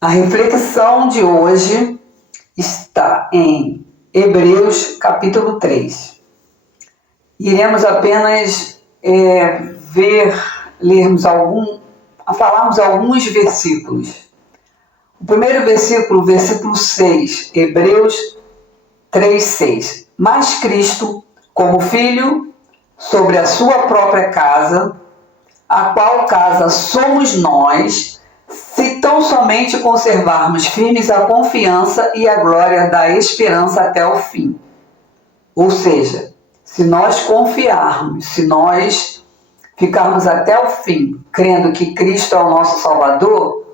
A reflexão de hoje está em Hebreus capítulo 3. Iremos apenas falarmos alguns versículos. O primeiro versículo, versículo 6, Hebreus 3, 6. Mas Cristo, como Filho, sobre a sua própria casa, a qual casa somos nós, se tão somente conservarmos firmes a confiança e a glória da esperança até o fim. Ou seja, se nós confiarmos, se nós ficarmos até o fim, crendo que Cristo é o nosso Salvador,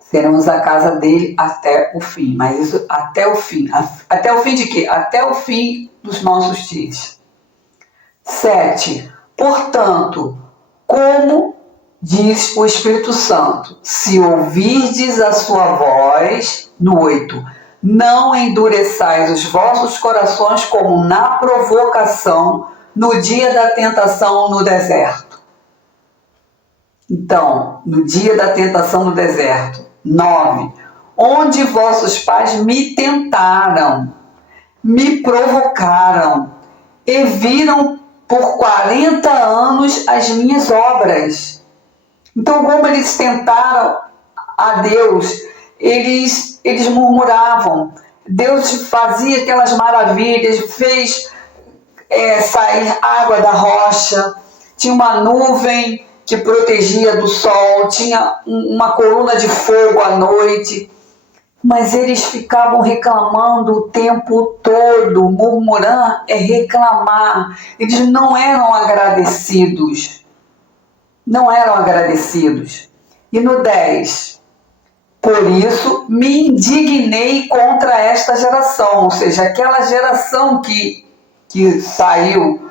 seremos a casa dele até o fim. Mas isso até o fim. Até o fim de quê? Até o fim dos nossos dias. 7. Portanto, como diz o Espírito Santo, se ouvirdes a sua voz, no 8, não endureçais os vossos corações como na provocação, no dia da tentação no deserto. Então, no dia da tentação no deserto. 9, onde vossos pais me tentaram, me provocaram e viram por 40 anos as minhas obras. Então, como eles tentaram a Deus, eles murmuravam. Deus fazia aquelas maravilhas, fez sair água da rocha, tinha uma nuvem que protegia do sol, tinha uma coluna de fogo à noite, mas eles ficavam reclamando o tempo todo. Murmurar é reclamar. Eles não eram agradecidos. Não eram agradecidos. E no 10, por isso me indignei contra esta geração, ou seja, aquela geração que saiu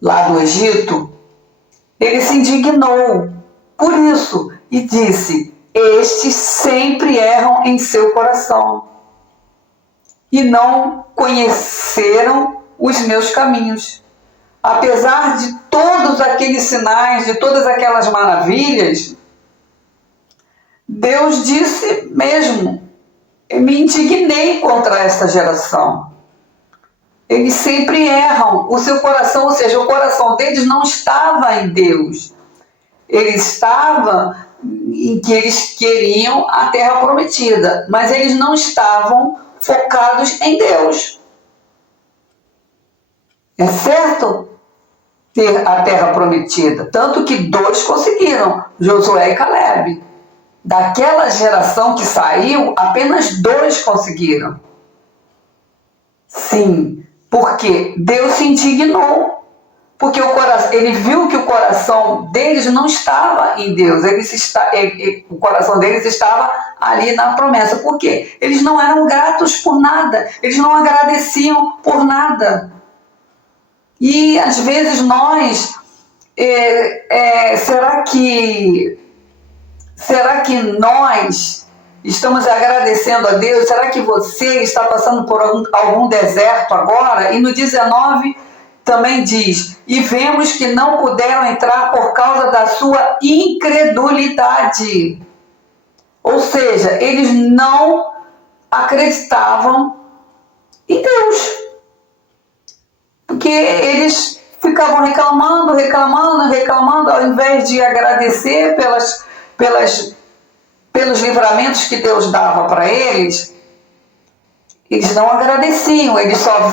lá do Egito, ele se indignou por isso e disse: estes sempre erram em seu coração e não conheceram os meus caminhos. Apesar de todos aqueles sinais, de todas aquelas maravilhas, Deus disse mesmo: eu me indignei contra esta geração. Eles sempre erram. O seu coração, ou seja, o coração deles não estava em Deus. Ele estava em que eles queriam a terra prometida, mas eles não estavam focados em Deus. É certo ter a terra prometida, tanto que 2 conseguiram, Josué e Caleb. Daquela geração que saiu, apenas 2 conseguiram. Sim, porque Deus se indignou. Porque ele viu que o coração deles não estava em Deus, o coração deles estava ali na promessa. Por quê? Eles não eram gratos por nada, eles não agradeciam por nada. E às vezes nós, será que nós estamos agradecendo a Deus? Será que você está passando por algum deserto agora? E no 19 também diz: e vemos que não puderam entrar por causa da sua incredulidade. Ou seja, eles não acreditavam em Deus. Porque eles ficavam reclamando, ao invés de agradecer pelos livramentos que Deus dava para eles. Eles não agradeciam, eles só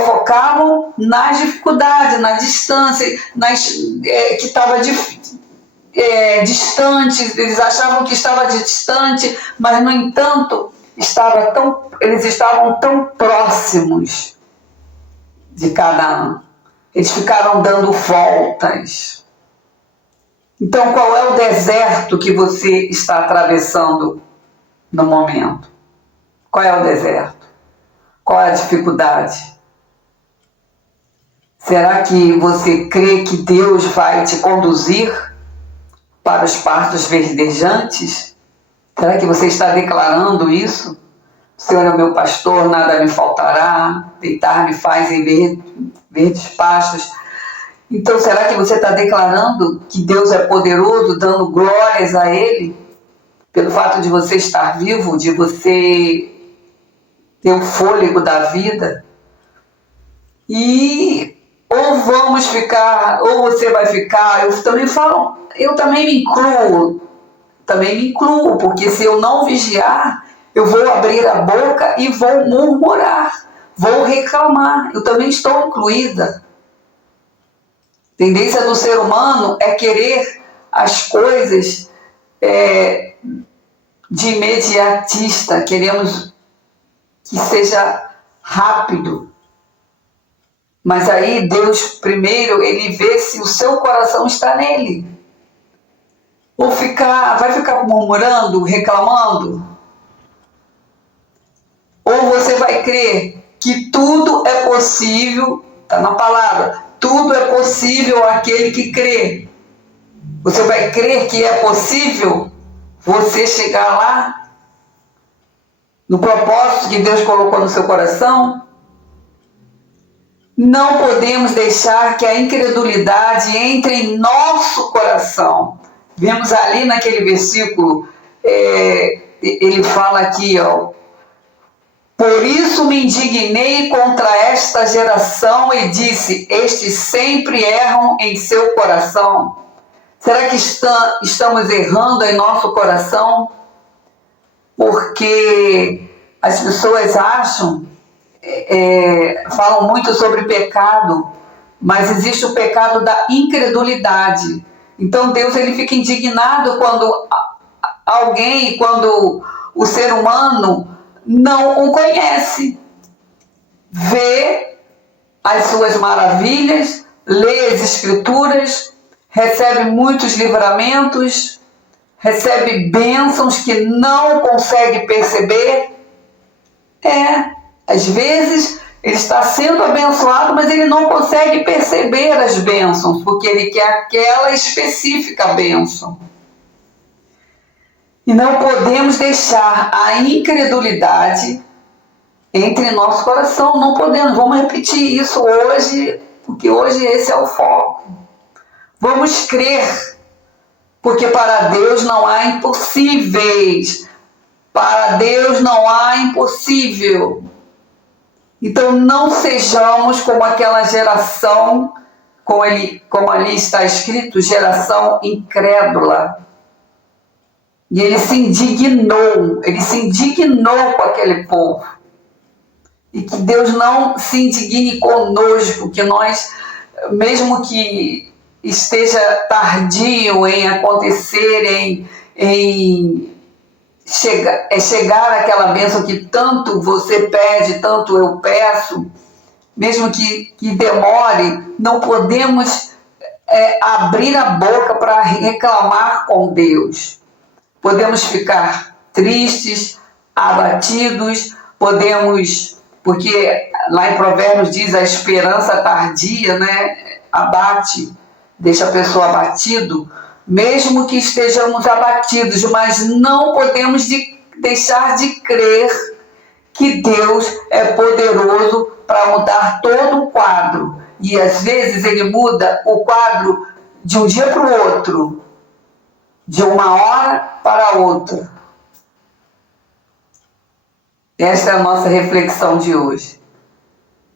focavam nas dificuldades, na distância, que estava distante. Eles achavam que estava distante, mas no entanto eles estavam tão próximos de Canaã. Eles ficaram dando voltas. Então, qual é o deserto que você está atravessando no momento? Qual é o deserto? Qual é a dificuldade? Será que você crê que Deus vai te conduzir para os pastos verdejantes? Será que você está declarando isso? O Senhor é o meu pastor, nada me faltará, deitar-me faz em verdes pastos. Então, será que você está declarando que Deus é poderoso, dando glórias a Ele, pelo fato de você estar vivo, de você ter o fôlego da vida? E ou vamos ficar, ou você vai ficar, eu também falo, eu também me incluo, porque se eu não vigiar, eu vou abrir a boca e vou murmurar, vou reclamar, eu também estou incluída. A tendência do ser humano é querer as coisas de imediatista, queremos que seja rápido. Mas aí Deus primeiro, ele vê se o seu coração está nele. Ou vai ficar murmurando, reclamando? Ou você vai crer que tudo é possível, está na palavra, tudo é possível àquele que crê. Você vai crer que é possível você chegar lá, no propósito que Deus colocou no seu coração? Não podemos deixar que a incredulidade entre em nosso coração. Vemos ali naquele versículo, ele fala aqui, ó, por isso me indignei contra esta geração e disse, estes sempre erram em seu coração. Será que estamos errando em nosso coração? Porque as pessoas acham, falam muito sobre pecado, mas existe o pecado da incredulidade. Então Deus ele fica indignado quando quando o ser humano não o conhece, vê as suas maravilhas, lê as escrituras, recebe muitos livramentos, recebe bênçãos que não consegue perceber. Às vezes ele está sendo abençoado, mas ele não consegue perceber as bênçãos, porque ele quer aquela específica bênção. E não podemos deixar a incredulidade entre nosso coração, não podemos. Vamos repetir isso hoje, porque hoje esse é o foco. Vamos crer, porque para Deus não há impossíveis. Para Deus não há impossível. Então não sejamos como aquela geração, como ali está escrito, geração incrédula. E ele se indignou com aquele povo. E que Deus não se indigne conosco, que nós, mesmo que esteja tardio em acontecer, em chegar àquela bênção que tanto você pede, tanto eu peço, mesmo que demore, não podemos abrir a boca para reclamar com Deus. Podemos ficar tristes, abatidos, porque lá em Provérbios diz a esperança tardia, né, abate, deixa a pessoa abatido, mesmo que estejamos abatidos, mas não podemos deixar de crer que Deus é poderoso para mudar todo o quadro. E às vezes ele muda o quadro de um dia para o outro, de uma hora para outra. Esta é a nossa reflexão de hoje.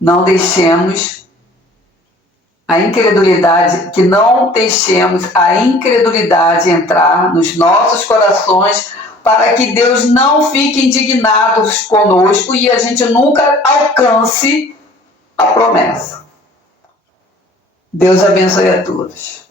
Não deixemos a incredulidade, que não deixemos a incredulidade entrar nos nossos corações, para que Deus não fique indignado conosco e a gente nunca alcance a promessa. Deus abençoe a todos.